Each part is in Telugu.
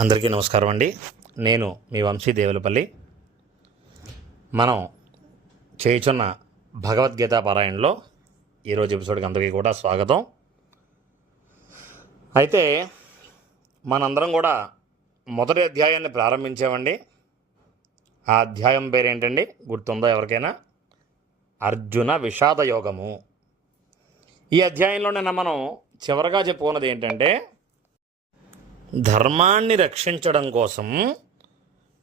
అందరికీ నమస్కారం అండి. నేను మీ వంశీ దేవులపల్లి. మనం చేయుచున్న భగవద్గీత పారాయణలో ఈరోజు ఎపిసోడ్కి అందరికీ కూడా స్వాగతం. అయితే మనందరం కూడా మొదటి అధ్యాయాన్ని ప్రారంభించామండి. ఆ అధ్యాయం పేరేంటండి? గుర్తుందో ఎవరికైనా? అర్జున విషాద యోగము. ఈ అధ్యాయంలో నిన్న మనం చివరగా చెప్పుకున్నది ఏంటంటే, ధర్మాన్ని రక్షించడం కోసం,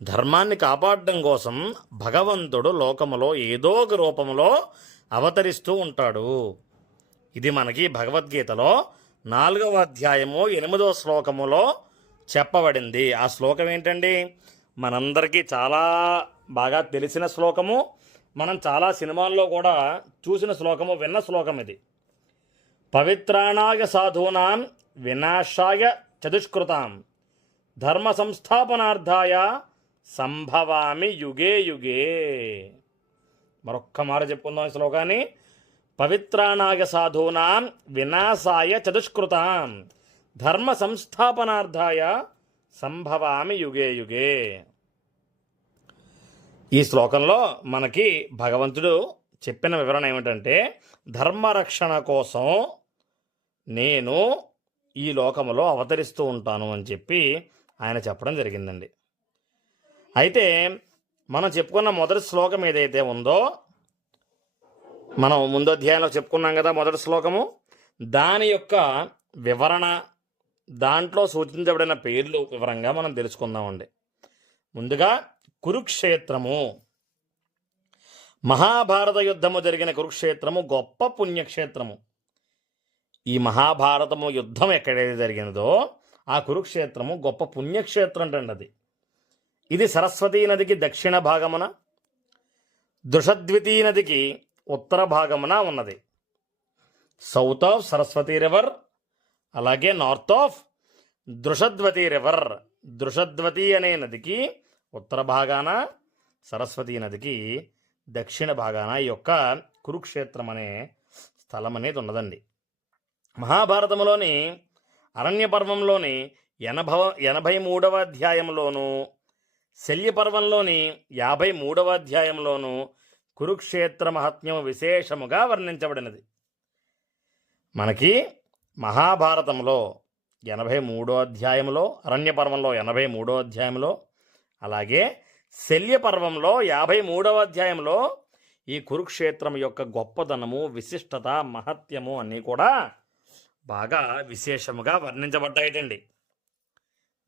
ధర్మాన్ని కాపాడడం కోసం భగవంతుడు లోకములో ఏదో ఒక రూపంలో అవతరిస్తూ ఉంటాడు. ఇది మనకి భగవద్గీతలో 4వ అధ్యాయము 8వ శ్లోకములో చెప్పబడింది. ఆ శ్లోకం ఏంటండి? మనందరికీ చాలా బాగా తెలిసిన శ్లోకము, మనం చాలా సినిమాల్లో కూడా చూసిన శ్లోకము, విన్న శ్లోకం ఇది. పవిత్రాణాయ సాధూనాం వినాశాయ చతుష్కృతాం ధర్మ సంస్థాపనార్థాయ సంభవామి యుగే యుగే. మరొక్క మాట చెప్పుకుందాం ఈ శ్లోకాన్ని. పవిత్రాణాయ సాధూనాం వినాశాయ చతుష్కృతాం ధర్మ సంస్థాపనార్థాయ సంభవామి యుగే యుగే. ఈ శ్లోకంలో మనకి భగవంతుడు చెప్పిన వివరణ ఏమిటంటే, ధర్మరక్షణ కోసం నేను ఈ లోకంలో అవతరిస్తూ ఉంటాను అని చెప్పి ఆయన చెప్పడం జరిగిందండి. అయితే మనం చెప్పుకున్న మొదటి శ్లోకం ఏదైతే ఉందో, మనం ముందు అధ్యాయంలో చెప్పుకున్నాం కదా మొదటి శ్లోకము, దాని యొక్క వివరణ, దాంట్లో సూచించబడిన పేర్లు వివరంగా మనం తెలుసుకుందామండి. ముందుగా కురుక్షేత్రము, మహాభారత యుద్ధము జరిగిన కురుక్షేత్రము గొప్ప పుణ్యక్షేత్రము. ఈ మహాభారతము యుద్ధం ఎక్కడైతే జరిగినదో ఆ కురుక్షేత్రము గొప్ప పుణ్యక్షేత్రం అండి. ఇది సరస్వతీ నదికి దక్షిణ భాగమున, దృషద్వితీ నదికి ఉత్తర భాగమున ఉన్నది. సౌత్ ఆఫ్ సరస్వతీ రివర్, అలాగే నార్త్ ఆఫ్ దృషద్వతీ రివర్. దృషద్వతి అనే నదికి ఉత్తర భాగాన, సరస్వతీ నదికి దక్షిణ భాగాన ఈ యొక్క కురుక్షేత్రం అనే స్థలం అనేది ఉన్నదండి. మహాభారతంలోని అరణ్య పర్వంలోని 83వ అధ్యాయంలోను, శల్య పర్వంలోని 53వ అధ్యాయంలోను కురుక్షేత్ర మహాత్మ్యం విశేషముగా వర్ణించబడినది. మనకి మహాభారతంలో 83వ అధ్యాయంలో, అరణ్య పర్వంలో 83వ అధ్యాయంలో, అలాగే శల్య పర్వంలో 53వ అధ్యాయంలో ఈ కురుక్షేత్రం యొక్క గొప్పదనము, విశిష్టత, మహత్యము అన్నీ కూడా బాగా విశేషముగా వర్ణించబడ్డాయిటండి.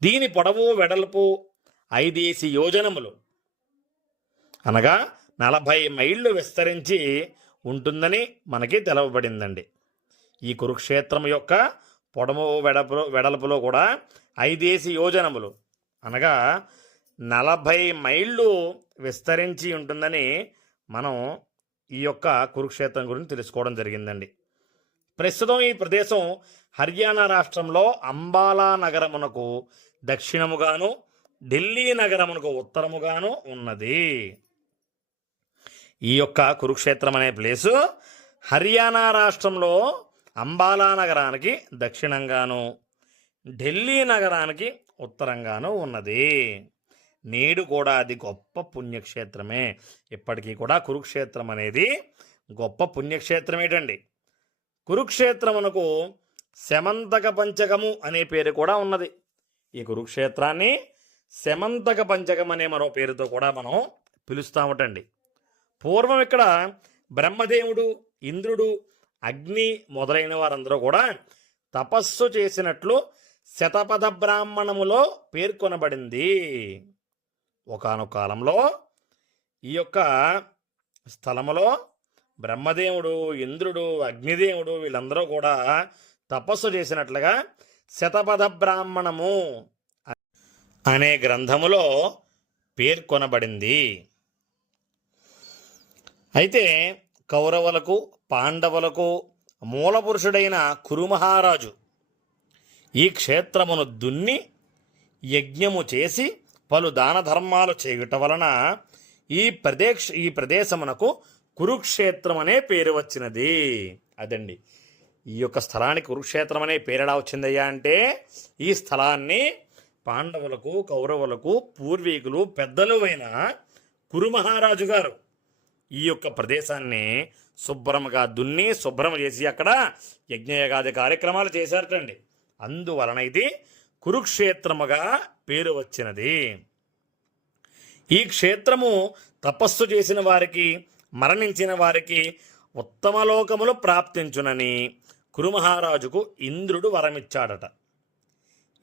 దీని పొడవు వెడల్పు 5 యోజనములు, అనగా 40 మైళ్ళు విస్తరించి ఉంటుందని మనకి తెలవబడిందండి. ఈ కురుక్షేత్రం యొక్క పొడవు వెడల్పులో కూడా 5 యోజనములు, అనగా 40 మైళ్ళు విస్తరించి ఉంటుందని మనం ఈ యొక్క కురుక్షేత్రం గురించి తెలుసుకోవడం జరిగిందండి. ప్రస్తుతం ఈ ప్రదేశం హర్యానా రాష్ట్రంలో అంబాలా నగరమునకు దక్షిణముగాను, ఢిల్లీ నగరమునకు ఉత్తరముగాను ఉన్నది. ఈ యొక్క కురుక్షేత్రం అనే ప్లేసు హర్యానా రాష్ట్రంలో అంబాలా నగరానికి దక్షిణంగాను, ఢిల్లీ నగరానికి ఉత్తరంగాను ఉన్నది. నేడు కూడా అది గొప్ప పుణ్యక్షేత్రమే. ఇప్పటికీ కూడా కురుక్షేత్రం అనేది గొప్ప పుణ్యక్షేత్రమేటండి. కురుక్షేత్రమునకు శమంతక పంచకము అనే పేరు కూడా ఉన్నది. ఈ కురుక్షేత్రాన్ని శమంతక పంచకం అనే మరో పేరుతో కూడా మనం పిలుస్తామటండి. పూర్వం ఇక్కడ బ్రహ్మదేవుడు, ఇంద్రుడు, అగ్ని మొదలైన వారందరూ కూడా తపస్సు చేసినట్లు శతపథ బ్రాహ్మణములో పేర్కొనబడింది. ఒకానొక కాలంలో ఈ యొక్క స్థలములో బ్రహ్మదేవుడు, ఇంద్రుడు, అగ్నిదేవుడు వీళ్ళందరూ కూడా తపస్సు చేసినట్లుగా శతపథ బ్రాహ్మణము అనే గ్రంథములో పేర్కొనబడింది. అయితే కౌరవులకు, పాండవులకు మూలపురుషుడైన కురుమహారాజు ఈ క్షేత్రమును దున్ని యజ్ఞము చేసి పలు దాన ధర్మాలు చేయుట వలన ఈ ప్రదేశమునకు కురుక్షేత్రం అనే పేరు వచ్చినది. అదండి ఈ యొక్క స్థలానికి కురుక్షేత్రం అనే పేరు ఎలా వచ్చిందయ్యా అంటే, ఈ స్థలాన్ని పాండవులకు కౌరవులకు పూర్వీకులు పెద్దలు అయిన కురు మహారాజు గారు ఈ యొక్క ప్రదేశాన్ని శుభ్రంగా దున్ని శుభ్రం చేసి అక్కడ యజ్ఞయాగాది కార్యక్రమాలు చేశారటండి. అందువలన ఇది కురుక్షేత్రముగా పేరు వచ్చినది. ఈ క్షేత్రము తపస్సు చేసిన వారికి, మరణించిన వారికి ఉత్తమ లోకములు ప్రాప్తించునని కురుమహారాజుకు ఇంద్రుడు వరమిచ్చాడట.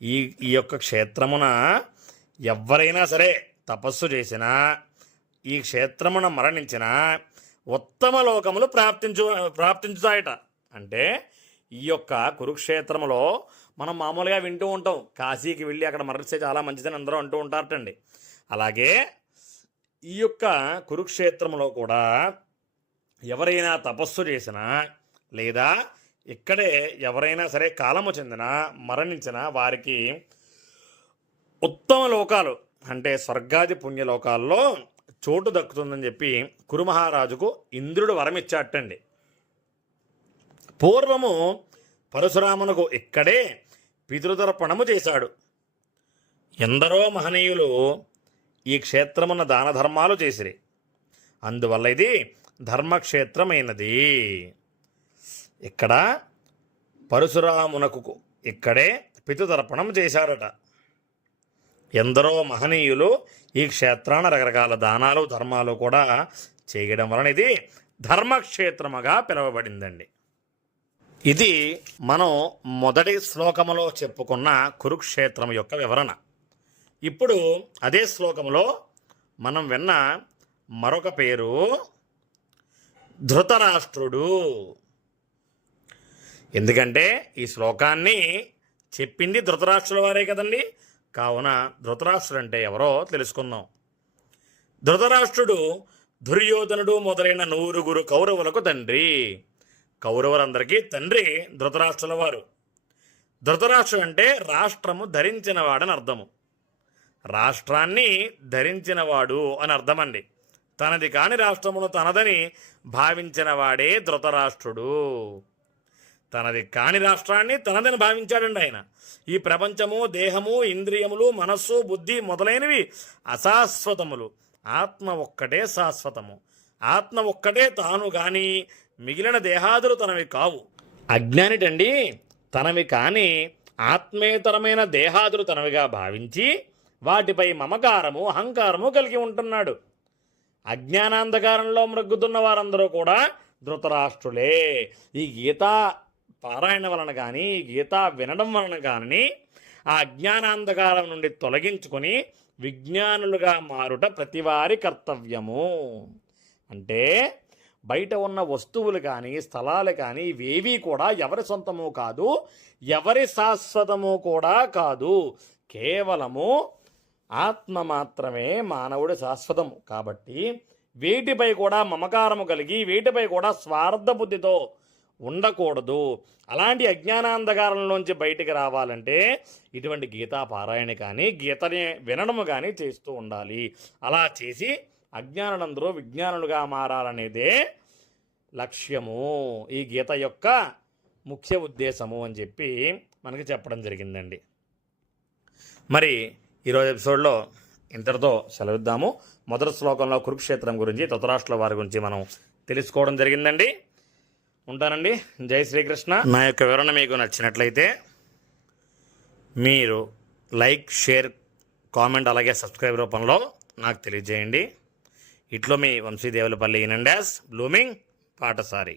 ఈ యొక్క క్షేత్రమున ఎవరైనా సరే తపస్సు చేసినా, ఈ క్షేత్రమున మరణించిన ఉత్తమ లోకములు ప్రాప్తించుతాయట. అంటే ఈ యొక్క కురుక్షేత్రములో మనం మామూలుగా వింటూ ఉంటాం, కాశీకి వెళ్ళి అక్కడ మరణిస్తే చాలా మంచిదని అందరూ అంటూ ఉంటారటండి. అలాగే ఈ యొక్క కురుక్షేత్రంలో కూడా ఎవరైనా తపస్సు చేసినా, లేదా ఇక్కడే ఎవరైనా సరే కాలము చెందిన మరణించిన వారికి ఉత్తమ లోకాలు అంటే స్వర్గాది పుణ్యలోకాల్లో చోటు దక్కుతుందని చెప్పి కురుమహారాజుకు ఇంద్రుడు వరమిచ్చాటండి. పూర్వము పరశురామునకు ఇక్కడే పితృతర్పణము చేశాడు. ఎందరో మహనీయులు ఈ క్షేత్రమున దాన ధర్మాలు చేసిరి. అందువల్ల ఇది ధర్మక్షేత్రమైనది. ఇక్కడ పరశురామునకు ఇక్కడే పితృతర్పణం చేశారట. ఎందరో మహనీయులు ఈ క్షేత్రాన రకరకాల దానాలు ధర్మాలు కూడా చేయడం వలన ఇది ధర్మక్షేత్రముగా పిలువబడిందండి. ఇది మనం మొదటి శ్లోకములో చెప్పుకున్న కురుక్షేత్రం యొక్క వివరణ. ఇప్పుడు అదే శ్లోకంలో మనం విన్న మరొక పేరు ధృతరాష్ట్రుడు. ఎందుకంటే ఈ శ్లోకాన్ని చెప్పింది ధృతరాష్ట్రుల వారే కదండి. కావున ధృతరాష్ట్రుడు అంటే ఎవరో తెలుసుకుందాం. ధృతరాష్ట్రుడు దుర్యోధనుడు మొదలైన 9 కౌరవులకు తండ్రి. కౌరవులందరికీ తండ్రి ధృతరాష్ట్రుల వారు. ధృతరాష్ట్రుడు అంటే రాష్ట్రము ధరించినవాడని అర్థము. రాష్ట్రాన్ని ధరించినవాడు అని అర్థమండి. తనది కాని రాష్ట్రమును తనదని భావించిన వాడే ధృతరాష్ట్రుడు. తనది కాని రాష్ట్రాన్ని తనదని భావించాడండి ఆయన. ఈ ప్రపంచము, దేహము, ఇంద్రియములు, మనస్సు, బుద్ధి మొదలైనవి అశాశ్వతములు. ఆత్మ ఒక్కటే శాశ్వతము. ఆత్మ ఒక్కటే తాను గాని మిగిలిన దేహాదులు తనవి కావు. అజ్ఞానిటండి తనవి కాని ఆత్మేతరమైన దేహాదులు తనవిగా భావించి వాటిపై మమకారము, అహంకారము కలిగి ఉంటున్నాడు. అజ్ఞానాంధకారంలో మృగ్గుతున్న వారందరూ కూడా ధృతరాష్ట్రులే. ఈ గీతా పారాయణ వలన కానీ, గీత వినడం వలన కానీ ఆ అజ్ఞానాంధకారం నుండి తొలగించుకొని విజ్ఞానులుగా మారుట ప్రతివారి కర్తవ్యము. అంటే బయట ఉన్న వస్తువులు కానీ, స్థలాలు కానీ ఇవేవీ కూడా ఎవరి సొంతము కాదు, ఎవరి శాశ్వతము కూడా కాదు. కేవలము ఆత్మ మాత్రమే మానవుడి శాశ్వతము. కాబట్టి వీటిపై కూడా మమకారము కలిగి, వీటిపై కూడా స్వార్థ బుద్ధితో ఉండకూడదు. అలాంటి అజ్ఞానాంధకారంలోంచి బయటికి రావాలంటే ఇటువంటి గీతా పారాయణ కానీ, గీతని వినడము కానీ చేస్తూ ఉండాలి. అలా చేసి అజ్ఞానులందరూ విజ్ఞానులుగా మారాలనేదే లక్ష్యము, ఈ గీత యొక్క ముఖ్య ఉద్దేశము అని చెప్పి మనకి చెప్పడం జరిగిందండి. మరి ఈరోజు ఎపిసోడ్లో ఇంతటితో సెలవిద్దాము. మొదటి శ్లోకంలో కురుక్షేత్రం గురించి, ధృతరాష్ట్రుల వారి గురించి మనం తెలుసుకోవడం జరిగిందండి. ఉంటానండి. జై శ్రీకృష్ణ. నా యొక్క వివరణ మీకు నచ్చినట్లయితే మీరు లైక్, షేర్, కామెంట్ అలాగే సబ్స్క్రైబ్ రూపంలో నాకు తెలియజేయండి. ఇట్లో మీ వంశీదేవులపల్లి ఇన్ అండ్ యాజ్ బ్లూమింగ్ పాటసారి.